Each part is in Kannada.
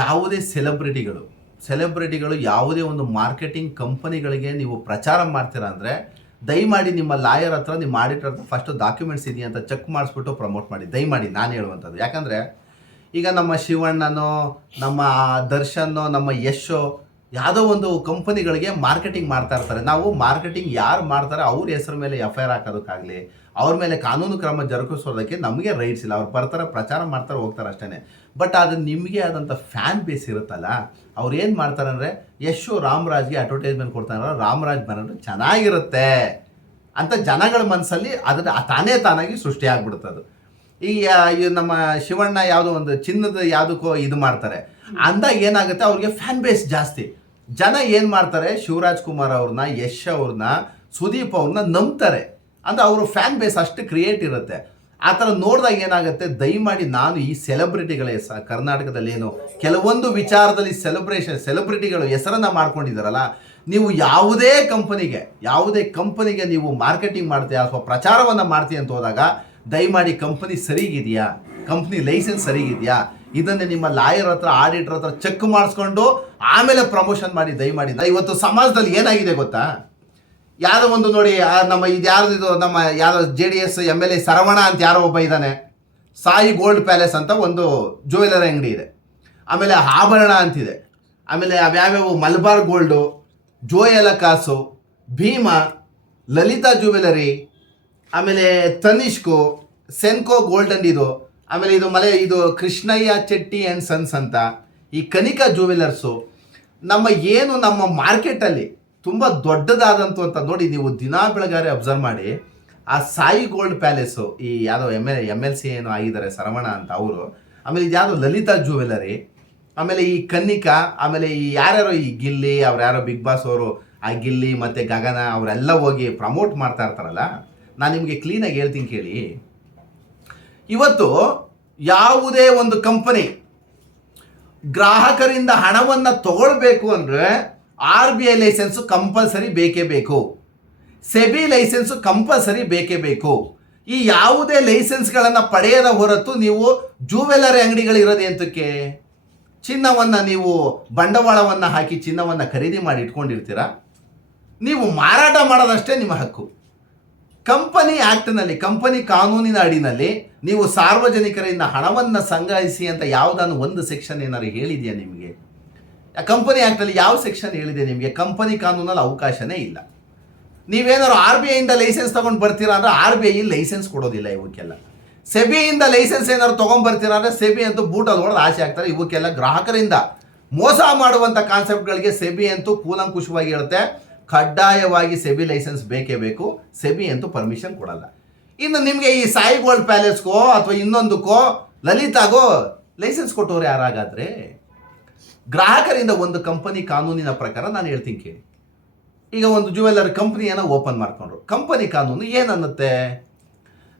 ಯಾವುದೇ ಸೆಲೆಬ್ರಿಟಿಗಳು ಯಾವುದೇ ಒಂದು ಮಾರ್ಕೆಟಿಂಗ್ ಕಂಪನಿಗಳಿಗೆ ನೀವು ಪ್ರಚಾರ ಮಾಡ್ತೀರಾ ಅಂದರೆ ದಯಮಾಡಿ ನಿಮ್ಮ ಲಾಯರ್ ಹತ್ರ ನಿಮ್ಮ ಆಡಿಟರ್ ಹತ್ರ ಫಸ್ಟು ಡಾಕ್ಯುಮೆಂಟ್ಸ್ ಇದೆಯಾ ಅಂತ ಚೆಕ್ ಮಾಡಿಸ್ಬಿಟ್ಟು ಪ್ರಮೋಟ್ ಮಾಡಿ. ದಯಮಾಡಿ ನಾನು ಹೇಳುವಂಥದ್ದು. ಯಾಕಂದರೆ ಈಗ ನಮ್ಮ ಶಿವಣ್ಣನೋ, ನಮ್ಮ ದರ್ಶನ್ನೋ, ನಮ್ಮ ಯಶೋ ಯಾವುದೋ ಒಂದು ಕಂಪನಿಗಳಿಗೆ ಮಾರ್ಕೆಟಿಂಗ್ ಮಾಡ್ತಾ ಇರ್ತಾರೆ. ನಾವು ಮಾರ್ಕೆಟಿಂಗ್ ಯಾರು ಮಾಡ್ತಾರೆ ಅವ್ರ ಹೆಸರು ಮೇಲೆ FIR ಹಾಕೋದಕ್ಕಾಗಲಿ, ಅವ್ರ ಮೇಲೆ ಕಾನೂನು ಕ್ರಮ ಜರುಗಿಸೋದಕ್ಕೆ ನಮಗೆ ರೈಟ್ಸ್ ಇಲ್ಲ. ಅವ್ರು ಬರ್ತಾರೆ, ಪ್ರಚಾರ ಮಾಡ್ತಾರೆ, ಹೋಗ್ತಾರೆ ಅಷ್ಟೇ. ಬಟ್ ಅದು ನಿಮಗೆ ಆದಂಥ ಫ್ಯಾನ್ ಬೇಸ್ ಇರುತ್ತಲ್ಲ, ಅವ್ರು ಏನು ಮಾಡ್ತಾರೆ ಅಂದರೆ ಯಶು ರಾಮರಾಜ್ಗೆ ಅಡ್ವರ್ಟೈಸ್ಮೆಂಟ್ ಕೊಡ್ತಾರೆ, ರಾಮರಾಜ್ ಬಂದರೆ ಚೆನ್ನಾಗಿರುತ್ತೆ ಅಂತ ಜನಗಳ ಮನಸ್ಸಲ್ಲಿ ತಾನಾಗಿ ಸೃಷ್ಟಿಯಾಗ್ಬಿಡುತ್ತೆ. ಈ ನಮ್ಮ ಶಿವಣ್ಣ ಯಾವುದೋ ಒಂದು ಚಿನ್ನದ ಯಾವುದಕ್ಕೋ ಇದು ಮಾಡ್ತಾರೆ ಅಂದಾಗ ಏನಾಗುತ್ತೆ, ಅವ್ರಿಗೆ ಫ್ಯಾನ್ ಬೇಸ್ ಜಾಸ್ತಿ. ಜನ ಏನು ಮಾಡ್ತಾರೆ, ಶಿವರಾಜ್ ಕುಮಾರ್ ಅವ್ರನ್ನ, ಯಶ್ ಅವ್ರನ್ನ, ಸುದೀಪ್ ಅವ್ರನ್ನ ನಂಬ್ತಾರೆ. ಅಂದರೆ ಅವರು ಫ್ಯಾನ್ ಬೇಸ್ ಅಷ್ಟು ಕ್ರಿಯೇಟ್ ಇರುತ್ತೆ. ಆ ಥರ ನೋಡಿದಾಗ ಏನಾಗುತ್ತೆ, ದಯಮಾಡಿ ನಾನು ಈ ಸೆಲೆಬ್ರಿಟಿಗಳೇ ಕರ್ನಾಟಕದಲ್ಲಿ ಏನು ಕೆಲವೊಂದು ವಿಚಾರದಲ್ಲಿ ಸೆಲೆಬ್ರಿಟಿಗಳು ಹೆಸರನ್ನು ಮಾಡ್ಕೊಂಡಿದ್ದಾರಲ್ಲ, ನೀವು ಯಾವುದೇ ಕಂಪನಿಗೆ ನೀವು ಮಾರ್ಕೆಟಿಂಗ್ ಮಾಡ್ತೀಯಾ ಅಥವಾ ಪ್ರಚಾರವನ್ನು ಮಾಡ್ತೀಯ ಅಂತ ಹೋದಾಗ ದಯಮಾಡಿ ಕಂಪನಿ ಸರಿಗಿದೆಯಾ, ಕಂಪ್ನಿ ಲೈಸೆನ್ಸ್ ಸರಿಗಿದೆಯಾ, ಇದನ್ನೇ ನಿಮ್ಮ ಲಾಯರ್ ಹತ್ರ, ಆಡಿಟರ್ ಹತ್ರ ಚೆಕ್ ಮಾಡಿಸ್ಕೊಂಡು ಆಮೇಲೆ ಪ್ರಮೋಷನ್ ಮಾಡಿ. ದಯಮಾಡಿ. ಇವತ್ತು ಸಮಾಜದಲ್ಲಿ ಏನಾಗಿದೆ ಗೊತ್ತಾ, ಯಾವುದೋ ಒಂದು ನೋಡಿ, ನಮ್ಮ ನಮ್ಮ ಯಾವುದೋ JDS MLA ಸರವಣ ಅಂತ ಯಾರೋ ಒಬ್ಬ ಇದ್ದಾನೆ, ಸಾಯಿ ಗೋಲ್ಡ್ ಪ್ಯಾಲೇಸ್ ಅಂತ ಒಂದು ಜ್ಯುವೆಲರಿ ಅಂಗಡಿ ಇದೆ, ಆಮೇಲೆ ಆಭರಣ ಅಂತಿದೆ, ಆಮೇಲೆ ಅವ್ಯಾವ್ಯಾವು ಮಲ್ಬಾರ್ ಗೋಲ್ಡು, ಜೋಯಲಕಾಸು, ಭೀಮಾ, ಲಲಿತಾ ಜ್ಯುವೆಲರಿ, ಆಮೇಲೆ ತನಿಷ್ಕು, ಸೆನ್ಕೋ ಗೋಲ್ಡನ್ ಇದು, ಆಮೇಲೆ ಇದು ಕೃಷ್ಣಯ್ಯ ಚೆಟ್ಟಿ ಆ್ಯಂಡ್ ಸನ್ಸ್ ಅಂತ, ಈ ಕನಿಕಾ ಜ್ಯುವೆಲರ್ಸು, ನಮ್ಮ ಮಾರ್ಕೆಟಲ್ಲಿ ತುಂಬ ದೊಡ್ಡದಾದಂಥ ಅಂತ ನೋಡಿ. ನೀವು ದಿನಾ ಬೆಳಗಾರೆ ಅಬ್ಸರ್ವ್ ಮಾಡಿ, ಆ ಸಾಯಿ ಗೋಲ್ಡ್ ಪ್ಯಾಲೇಸು, ಈ ಯಾವುದೋ MLC ಏನೋ ಆಗಿದ್ದಾರೆ ಸರವಣ ಅಂತ ಅವರು, ಆಮೇಲೆ ಇದು ಯಾವುದೋ ಲಲಿತಾ ಜ್ಯುವೆಲರಿ, ಆಮೇಲೆ ಈ ಕನ್ನಿಕಾ, ಆಮೇಲೆ ಈ ಯಾರ್ಯಾರೋ ಈ ಗಿಲ್ಲಿ ಅವ್ರು ಯಾರೋ ಬಿಗ್ ಬಾಸ್ ಅವರು, ಆ ಗಿಲ್ಲಿ ಮತ್ತು ಗಗನ ಅವರೆಲ್ಲ ಹೋಗಿ ಪ್ರಮೋಟ್ ಮಾಡ್ತಾ ಇರ್ತಾರಲ್ಲ. ನಾನು ನಿಮಗೆ ಕ್ಲೀನಾಗಿ ಹೇಳ್ತೀನಿ ಕೇಳಿ. ಇವತ್ತು ಯಾವುದೇ ಒಂದು ಕಂಪನಿ ಗ್ರಾಹಕರಿಂದ ಹಣವನ್ನು ತಗೊಳ್ಬೇಕು ಅಂದರೆ RBI ಲೈಸೆನ್ಸು ಕಂಪಲ್ಸರಿ ಬೇಕೇ ಬೇಕು, ಸೆಬಿ ಲೈಸೆನ್ಸು ಕಂಪಲ್ಸರಿ ಬೇಕೇ ಬೇಕು. ಈ ಯಾವುದೇ ಲೈಸೆನ್ಸ್ಗಳನ್ನು ಪಡೆಯದ ಹೊರತು ನೀವು ಜ್ಯುವೆಲರಿ ಅಂಗಡಿಗಳಿರೋದು ಎಂತಕ್ಕೆ? ಚಿನ್ನವನ್ನು ನೀವು ಬಂಡವಾಳವನ್ನು ಹಾಕಿ ಚಿನ್ನವನ್ನು ಖರೀದಿ ಮಾಡಿ ಇಟ್ಕೊಂಡಿರ್ತೀರಾ? ನೀವು ಮಾರಾಟ ಮಾಡೋದಷ್ಟೇ ನಿಮ್ಮ ಹಕ್ಕು. ಕಂಪನಿ ಆ್ಯಕ್ಟ್ನಲ್ಲಿ, ಕಂಪನಿ ಕಾನೂನಿನ ಅಡಿನಲ್ಲಿ ನೀವು ಸಾರ್ವಜನಿಕರಿಂದ ಹಣವನ್ನು ಸಂಗ್ರಹಿಸಿ ಅಂತ ಯಾವುದಾದ್ರು ಒಂದು ಸೆಕ್ಷನ್ ಏನಾದ್ರು ಹೇಳಿದೆಯಾ ನಿಮಗೆ? ಕಂಪನಿ ಆ್ಯಕ್ಟಲ್ಲಿ ಯಾವ ಸೆಕ್ಷನ್ ಹೇಳಿದೆ ನಿಮಗೆ? ಕಂಪನಿ ಕಾನೂನಲ್ಲಿ ಅವಕಾಶನೇ ಇಲ್ಲ. ನೀವೇನಾದ್ರು RBIಯಿಂದ ಲೈಸೆನ್ಸ್ ತೊಗೊಂಡು ಬರ್ತೀರಾ ಅಂದರೆ RBI ಲೈಸೆನ್ಸ್ ಕೊಡೋದಿಲ್ಲ ಇವಕ್ಕೆಲ್ಲ. ಸೆಬಿಯಿಂದ ಲೈಸೆನ್ಸ್ ಏನಾದ್ರು ತೊಗೊಂಡ್ಬರ್ತೀರಾ ಅಂದರೆ ಸೆಬಿ ಅಂತೂ ಬೂಟಲ್ಲಿ ಹೊಡೆದು ಆಸೆ ಆಗ್ತಾರೆ. ಇವಕ್ಕೆಲ್ಲ ಗ್ರಾಹಕರಿಂದ ಮೋಸ ಮಾಡುವಂಥ ಕಾನ್ಸೆಪ್ಟ್ಗಳಿಗೆ ಸೆಬಿ ಅಂತೂ ಕೂಲಂಕುಷವಾಗಿ ಹೇಳುತ್ತೆ, ಕಡ್ಡಾಯವಾಗಿ ಸೆಬಿ ಲೈಸೆನ್ಸ್ ಬೇಕೇ ಬೇಕು, ಸೆಬಿ ಅಂತೂ ಪರ್ಮಿಷನ್ ಕೊಡಲ್ಲ. ಇನ್ನು ನಿಮಗೆ ಈ ಸಾಯಿ ಗೋಲ್ಡ್ ಪ್ಯಾಲೇಸ್ಗೋ ಅಥವಾ ಇನ್ನೊಂದಕ್ಕೋ ಲಲಿತಾಗೋ ಲೈಸೆನ್ಸ್ ಕೊಟ್ಟವ್ರು ಯಾರಾಗಾದರೆ? ಗ್ರಾಹಕರಿಂದ ಒಂದು ಕಂಪನಿ ಕಾನೂನಿನ ಪ್ರಕಾರ ನಾನು ಹೇಳ್ತೀನಿ ಕೇಳಿ. ಈಗ ಒಂದು ಜ್ಯುವೆಲರಿ ಕಂಪ್ನಿಯನ್ನು ಓಪನ್ ಮಾಡ್ಕೊಂಡ್ರು, ಕಂಪನಿ ಕಾನೂನು ಏನನ್ನುತ್ತೆ?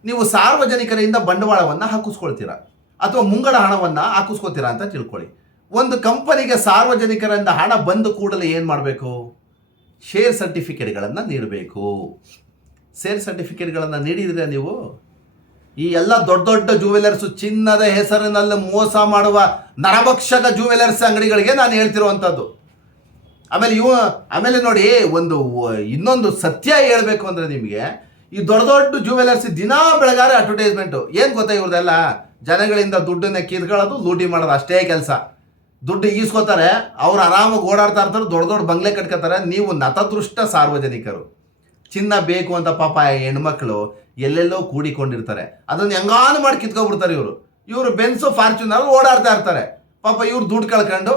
ನೀವು ಸಾರ್ವಜನಿಕರಿಂದ ಬಂಡವಾಳವನ್ನು ಹಾಕಿಸ್ಕೊಳ್ತೀರಾ ಅಥವಾ ಮುಂಗಡ ಹಣವನ್ನು ಹಾಕಿಸ್ಕೊತೀರಾ ಅಂತ ತಿಳ್ಕೊಳ್ಳಿ. ಒಂದು ಕಂಪನಿಗೆ ಸಾರ್ವಜನಿಕರಿಂದ ಹಣ ಬಂದ ಕೂಡಲೇ ಏನು ಮಾಡಬೇಕು? ಶೇರ್ ಸರ್ಟಿಫಿಕೇಟ್ಗಳನ್ನು ನೀಡಬೇಕು. ಶೇರ್ ಸರ್ಟಿಫಿಕೇಟ್ಗಳನ್ನು ನೀಡಿದರೆ ನೀವು ಈ ಎಲ್ಲ ದೊಡ್ಡ ದೊಡ್ಡ ಜ್ಯುವೆಲರ್ಸು, ಚಿನ್ನದ ಹೆಸರಿನಲ್ಲಿ ಮೋಸ ಮಾಡುವ ನರಭಕ್ಷಕ ಜ್ಯುವೆಲರ್ಸ್ ಅಂಗಡಿಗಳಿಗೆ ನಾನು ಹೇಳ್ತಿರುವಂಥದ್ದು. ಆಮೇಲೆ ನೋಡಿ, ಇನ್ನೊಂದು ಸತ್ಯ ಹೇಳಬೇಕು ಅಂದರೆ ನಿಮಗೆ, ಈ ದೊಡ್ಡ ದೊಡ್ಡ ಜ್ಯುವೆಲರ್ಸ್ ದಿನಾ ಬೆಳಗಾರೆ ಅಡ್ವರ್ಟೈಸ್ಮೆಂಟು. ಏನು ಗೊತ್ತಾ ಇವ್ರದೆಲ್ಲ? ಜನಗಳಿಂದ ದುಡ್ಡನ್ನು ಕಿತ್ಕೊಳ್ಳೋದು, ಲೂಟಿ ಮಾಡೋದು ಅಷ್ಟೇ ಕೆಲಸ. ದುಡ್ಡು ಈಸ್ಕೋತಾರೆ, ಅವ್ರು ಆರಾಮಾಗಿ ಓಡಾಡ್ತಾ ಇರ್ತಾರೆ, ದೊಡ್ಡ ದೊಡ್ಡ ಬಂಗ್ಲೆ ಕಟ್ಕೋತಾರೆ. ನೀವು ನತದೃಷ್ಟ ಸಾರ್ವಜನಿಕರು, ಚಿನ್ನ ಬೇಕು ಅಂತ ಪಾಪ ಹೆಣ್ಮಕ್ಳು ಎಲ್ಲೆಲ್ಲೋ ಕೂಡಿಕೊಂಡಿರ್ತಾರೆ, ಅದನ್ನು ಹೆಂಗಾನು ಮಾಡಿ ಕಿತ್ಕೊಬಿಡ್ತಾರೆ ಇವರು ಬೆನ್ಸು ಫಾರ್ಚುನರ್ ಓಡಾಡ್ತಾ ಇರ್ತಾರೆ. ಪಾಪ ಇವ್ರು ದುಡ್ಡು ಕಳ್ಕೊಂಡು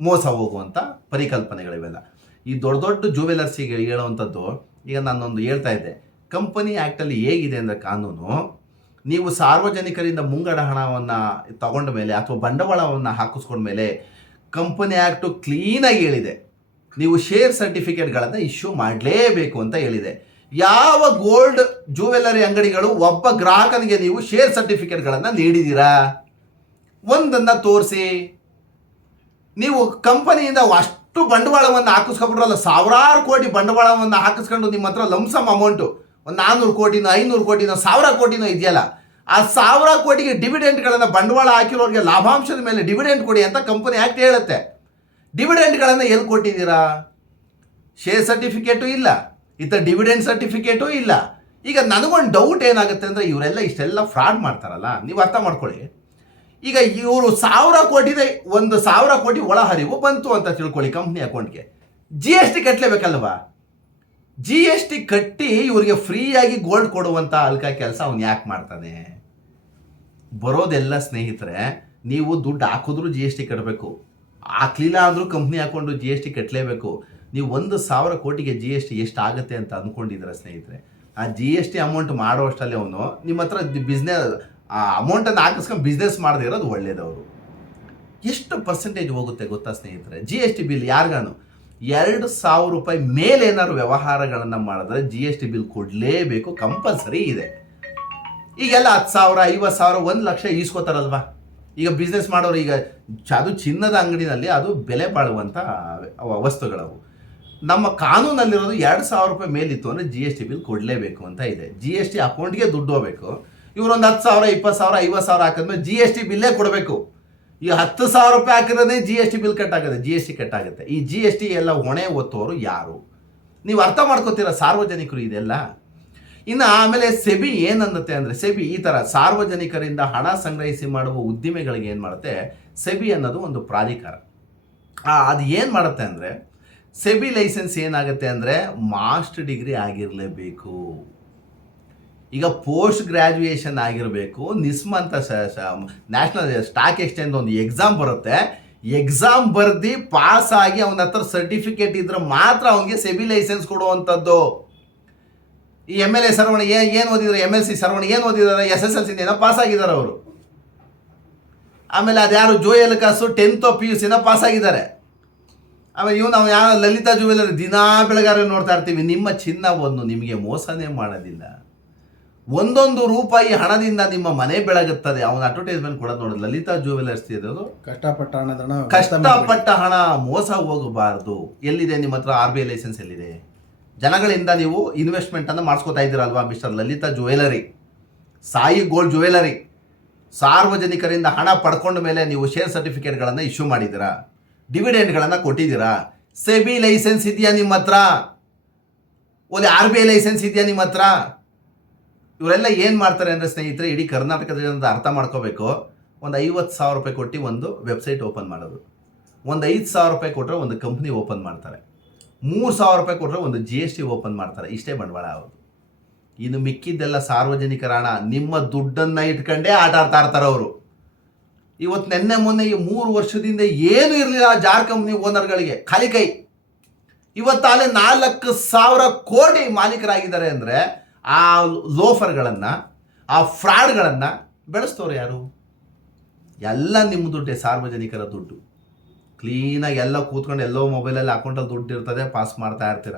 ಮೋಸ ಹೋಗುವಂಥ ಪರಿಕಲ್ಪನೆಗಳಿವೆಲ್ಲ. ಈ ದೊಡ್ಡ ದೊಡ್ಡ ಜ್ಯುವೆಲರ್ಸಿಗೆ ಹೇಳುವಂಥದ್ದು, ಈಗ ನಾನೊಂದು ಹೇಳ್ತಾ ಇದ್ದೆ, ಕಂಪನಿ ಆ್ಯಕ್ಟಲ್ಲಿ ಹೇಗಿದೆ ಅಂದರೆ ಕಾನೂನು, ನೀವು ಸಾರ್ವಜನಿಕರಿಂದ ಮುಂಗಡ ಹಣವನ್ನು ತಗೊಂಡ ಮೇಲೆ ಅಥವಾ ಬಂಡವಾಳವನ್ನು ಹಾಕಿಸ್ಕೊಂಡ್ಮೇಲೆ ಕಂಪನಿ ಆ್ಯಕ್ಟು ಕ್ಲೀನಾಗಿ ಹೇಳಿದೆ, ನೀವು ಶೇರ್ ಸರ್ಟಿಫಿಕೇಟ್ಗಳನ್ನು ಇಶ್ಯೂ ಮಾಡಲೇಬೇಕು ಅಂತ ಹೇಳಿದೆ. ಯಾವ ಗೋಲ್ಡ್ ಜ್ಯುವೆಲರಿ ಅಂಗಡಿಗಳು ಒಬ್ಬ ಗ್ರಾಹಕನಿಗೆ ನೀವು ಶೇರ್ ಸರ್ಟಿಫಿಕೇಟ್ಗಳನ್ನು ನೀಡಿದ್ದೀರಾ? ಒಂದನ್ನು ತೋರಿಸಿ. ನೀವು ಕಂಪನಿಯಿಂದ ಅಷ್ಟು ಬಂಡವಾಳವನ್ನು ಹಾಕಿಸ್ಕೊಂಡ್ಬಿಟ್ರಲ್ಲ, ಸಾವಿರಾರು ಕೋಟಿ ಬಂಡವಾಳವನ್ನು ಹಾಕಿಸ್ಕೊಂಡು ನಿಮ್ಮ ಹತ್ರ ಲಂಸಮ್ ಅಮೌಂಟು, ಒಂದು 400 ಕೋಟಿನೋ 500 ಕೋಟಿನೋ 1000 ಕೋಟಿನೋ ಇದೆಯಲ್ಲ, ಆ 1,000 ಕೋಟಿಗೆ ಡಿವಿಡೆಂಟ್ಗಳನ್ನು ಬಂಡವಾಳ ಹಾಕಿರೋರಿಗೆ ಲಾಭಾಂಶದ ಮೇಲೆ ಡಿವಿಡೆಂಟ್ ಕೊಡಿ ಅಂತ ಕಂಪನಿ ಆ್ಯಕ್ಟ್ ಹೇಳುತ್ತೆ. ಡಿವಿಡೆಂಟ್ಗಳನ್ನು ಎಲ್ಲಿ ಕೊಟ್ಟಿದ್ದೀರಾ? ಶೇರ್ ಸರ್ಟಿಫಿಕೇಟು ಇಲ್ಲ, ಡಿವಿಡೆಂಟ್ ಸರ್ಟಿಫಿಕೇಟು ಇಲ್ಲ. ಈಗ ನನಗೊಂದು ಡೌಟ್ ಏನಾಗುತ್ತೆ ಅಂದರೆ, ಇವರೆಲ್ಲ ಇಷ್ಟೆಲ್ಲ ಫ್ರಾಡ್ ಮಾಡ್ತಾರಲ್ಲ, ನೀವು ಅರ್ಥ ಮಾಡ್ಕೊಳ್ಳಿ. ಈಗ ಇವರು 1,000 ಕೋಟಿದೆ, 1,000 ಕೋಟಿ ಒಳಹರಿವು ಬಂತು ಅಂತ ತಿಳ್ಕೊಳ್ಳಿ ಕಂಪ್ನಿ ಅಕೌಂಟ್ಗೆ. GST ಕಟ್ಟಲೇಬೇಕಲ್ವಾ? GST ಕಟ್ಟಿ ಇವರಿಗೆ ಫ್ರೀಯಾಗಿ ಗೋಲ್ಡ್ ಕೊಡುವಂಥ ಅಲ್ಕ ಕೆಲಸ ಅವ್ನು ಯಾಕೆ ಮಾಡ್ತಾನೆ? ಬರೋದೆಲ್ಲ ಸ್ನೇಹಿತರೆ, ನೀವು ದುಡ್ಡು ಹಾಕಿದ್ರೂ GST ಕಟ್ಟಬೇಕು, ಹಾಕ್ಲಿಲ್ಲ ಅಂದರೂ ಕಂಪ್ನಿ ಹಾಕೊಂಡು GST ಕಟ್ಟಲೇಬೇಕು. ನೀವು 1,000 ಕೋಟಿಗೆ GST ಎಷ್ಟು ಆಗುತ್ತೆ ಅಂತ ಅಂದ್ಕೊಂಡಿದ್ದೀರ ಸ್ನೇಹಿತರೆ? ಆ GST ಅಮೌಂಟ್ ಮಾಡೋ ಅಷ್ಟಲ್ಲೇ ಅವನು ನಿಮ್ಮ ಹತ್ರ ಬಿಸ್ನೆಸ್ ಆ ಅಮೌಂಟನ್ನು ಹಾಕಿಸ್ಕೊಂಡು ಬಿಸ್ನೆಸ್ ಮಾಡದೇ ಇರೋದು ಒಳ್ಳೇದವರು. ಎಷ್ಟು ಪರ್ಸೆಂಟೇಜ್ ಹೋಗುತ್ತೆ ಗೊತ್ತಾ ಸ್ನೇಹಿತರೆ? GST ಬಿಲ್ ಯಾರಿಗಾನು 2,000 ರೂಪಾಯಿ ಮೇಲೆ ಏನಾದ್ರು ವ್ಯವಹಾರಗಳನ್ನು ಮಾಡಿದ್ರೆ GST ಬಿಲ್ ಕೊಡಲೇಬೇಕು, ಕಂಪಲ್ಸರಿ ಇದೆ. ಈಗೆಲ್ಲ 10,000, 50,000, 1,00,000 ಈಸ್ಕೋತಾರಲ್ವಾ? ಈಗ ಬಿಸ್ನೆಸ್ ಮಾಡೋರು, ಈಗ ಅದು ಚಿನ್ನದ ಅಂಗಡಿನಲ್ಲಿ ಅದು ಬೆಲೆ ಬಾಳುವಂಥ ವಸ್ತುಗಳವು. ನಮ್ಮ ಕಾನೂನಲ್ಲಿರೋದು 2,000 ರೂಪಾಯಿ ಮೇಲಿತ್ತು ಅಂದರೆ GST ಬಿಲ್ ಕೊಡಲೇಬೇಕು ಅಂತ ಇದೆ. GST ಅಕೌಂಟ್ಗೆ ದುಡ್ಡು ಹೋಗಬೇಕು. ಇವರೊಂದು 10,000, 20,000, 50,000 ಹಾಕಿದ್ಮೇಲೆ GST ಬಿಲ್ಲೇ ಕೊಡಬೇಕು. ಈ 10,000 ರೂಪಾಯಿ ಹಾಕಿರೋದೇ GST ಬಿಲ್ ಕಟ್ಟಾಗುತ್ತೆ, GST ಕಟ್ಟಾಗುತ್ತೆ. ಈ GST ಎಲ್ಲ ಹೊಣೆ ಹೊತ್ತೋರು ಯಾರು? ನೀವು ಅರ್ಥ ಮಾಡ್ಕೋತೀರ ಸಾರ್ವಜನಿಕರು ಇದೆಲ್ಲ. ಇನ್ನು ಆಮೇಲೆ ಸೆಬಿ ಏನನ್ನುತ್ತೆ ಅಂದರೆ, ಸೆಬಿ ಈ ಥರ ಸಾರ್ವಜನಿಕರಿಂದ ಹಣ ಸಂಗ್ರಹಿಸಿ ಮಾಡುವ ಉದ್ದಿಮೆಗಳಿಗೆ ಏನು ಮಾಡುತ್ತೆ, ಸೆಬಿ ಅನ್ನೋದು ಒಂದು ಪ್ರಾಧಿಕಾರ. ಅದು ಏನು ಮಾಡುತ್ತೆ ಅಂದರೆ, ಸೆಬಿ ಲೈಸೆನ್ಸ್ ಏನಾಗುತ್ತೆ ಅಂದರೆ ಮಾಸ್ಟರ್ ಡಿಗ್ರಿ ಆಗಿರಲೇಬೇಕು. ಈಗ ಪೋಸ್ಟ್ ಗ್ರ್ಯಾಜುಯೇಷನ್ ಆಗಿರಬೇಕು. ನಿಸ್ಮ ಅಂತ ನ್ಯಾಷನಲ್ ಸ್ಟಾಕ್ ಎಕ್ಸ್ಚೇಂಜ್ ಒಂದು ಎಕ್ಸಾಮ್ ಬರುತ್ತೆ. ಎಕ್ಸಾಮ್ ಬರ್ದು ಪಾಸ್ ಆಗಿ ಅವನ ಹತ್ರ ಸರ್ಟಿಫಿಕೇಟ್ ಇದ್ರೆ ಮಾತ್ರ ಅವನಿಗೆ ಸೆಬಿ ಲೈಸೆನ್ಸ್ ಕೊಡುವಂಥದ್ದು. ಈ MLA ಸರ್ವಣ ಏನು ಓದಿದ್ದಾರೆ, MLC ಸರ್ವಣ ಏನು ಓದಿದ್ದಾರೆ, SSLC ಏನೋ ಪಾಸ್ ಆಗಿದ್ದಾರೆ ಅವರು. ಆಮೇಲೆ ಅದ್ಯಾರು ಜೋಯಲ್ ಕಾಸು 10th PUC ಪಾಸ್ ಆಗಿದ್ದಾರೆ. ಆಮೇಲೆ ನಾವು ಯಾವ ಲಲಿತಾ ಜುವೆಲರಿ ದಿನಾ ಬೆಳಗಾರೆ ನೋಡ್ತಾ ಇರ್ತೀವಿ. ನಿಮ್ಮ ಚಿನ್ನವನ್ನು ನಿಮಗೆ ಮೋಸನೇ ಮಾಡೋದಿಲ್ಲ. 1 ರೂಪಾಯಿ ಹಣದಿಂದ ನಿಮ್ಮ ಮನೆ ಬೆಳಗುತ್ತದೆ. ಅವನ ಅಡ್ವರ್ಟೈಸ್ಮೆಂಟ್ ಕೊಡೋದು ನೋಡಿ, ಲಲಿತಾ ಜುವೆಲರ್ಸ್ ಇರೋದು ಕಷ್ಟಪಟ್ಟ ಹಣ ಮೋಸ ಹೋಗಬಾರ್ದು. ಎಲ್ಲಿದೆ ನಿಮ್ಮ ಹತ್ರ RBI ಲೈಸೆನ್ಸ್? ಎಲ್ಲಿದೆ? ಜನಗಳಿಂದ ನೀವು ಇನ್ವೆಸ್ಟ್ಮೆಂಟನ್ನು ಮಾಡಿಸ್ಕೋತಾ ಇದ್ದೀರಲ್ವಾ mister Lalitha jewellery, Sai gold jewellery. ಸಾರ್ವಜನಿಕರಿಂದ ಹಣ ಪಡ್ಕೊಂಡ ಮೇಲೆ ನೀವು ಶೇರ್ ಸರ್ಟಿಫಿಕೇಟ್ಗಳನ್ನು ಇಶ್ಯೂ ಮಾಡಿದ್ದೀರಾ, ಡಿವಿಡೆಂಡ್ಗಳನ್ನು ಕೊಟ್ಟಿದ್ದೀರಾ. ಸೆಬಿ ಲೈಸೆನ್ಸ್ ಇದೆಯಾ ನಿಮ್ಮ ಹತ್ರ? ಒಳ್ಳೆ RBI ಲೈಸೆನ್ಸ್ ಇದೆಯಾ ನಿಮ್ಮ ಹತ್ರ? ಇವರೆಲ್ಲ ಏನು ಮಾಡ್ತಾರೆ ಅಂದರೆ ಸ್ನೇಹಿತರೆ, ಇಡೀ ಕರ್ನಾಟಕದ ಜನದ ಅರ್ಥ ಮಾಡ್ಕೋಬೇಕು. ಒಂದು 50,000 ರೂಪಾಯಿ ಕೊಟ್ಟು ಒಂದು ವೆಬ್ಸೈಟ್ ಓಪನ್ ಮಾಡೋದು, ಒಂದು 5,000 ರೂಪಾಯಿ ಕೊಟ್ಟರೆ ಒಂದು ಕಂಪ್ನಿ ಓಪನ್ ಮಾಡ್ತಾರೆ, 3,000 ರೂಪಾಯಿ ಕೊಟ್ಟರೆ ಒಂದು GST ಓಪನ್ ಮಾಡ್ತಾರೆ. ಇಷ್ಟೇ ಬಂಡವಾಳ ಅವ್ರದ್ದು. ಇನ್ನು ಮಿಕ್ಕಿದ್ದೆಲ್ಲ ಸಾರ್ವಜನಿಕರ ಹಣ, ನಿಮ್ಮ ದುಡ್ಡನ್ನು ಇಟ್ಕೊಂಡೇ ಆಟ ಆಡ್ತಾ ಇರ್ತಾರೆ ಅವರು. ಇವತ್ತು ನೆನ್ನೆ ಮೊನ್ನೆ ಈ 3 ವರ್ಷದಿಂದ ಏನೂ ಇರಲಿಲ್ಲ ಜಾರ್ ಕಂಪ್ನಿ ಓನರ್ಗಳಿಗೆ, ಖಾಲಿ ಕೈ. ಇವತ್ತಾಲೆ 4,000 ಕೋಟಿ ಮಾಲೀಕರಾಗಿದ್ದಾರೆ ಅಂದರೆ ಆ ಲೋಫರ್ಗಳನ್ನು, ಆ ಫ್ರಾಡ್ಗಳನ್ನು ಬೆಳೆಸ್ತವ್ರು ಯಾರು? ಎಲ್ಲ ನಿಮ್ಮ ದುಡ್ಡೇ, ಸಾರ್ವಜನಿಕರ ದುಡ್ಡು. ಕ್ಲೀನಾಗಿ ಎಲ್ಲ ಕೂತ್ಕೊಂಡು ಎಲ್ಲೋ ಮೊಬೈಲಲ್ಲಿ ಅಕೌಂಟಲ್ಲಿ ದುಡ್ಡು ಇರ್ತದೆ, ಪಾಸ್ ಮಾಡ್ತಾ ಇರ್ತೀರ.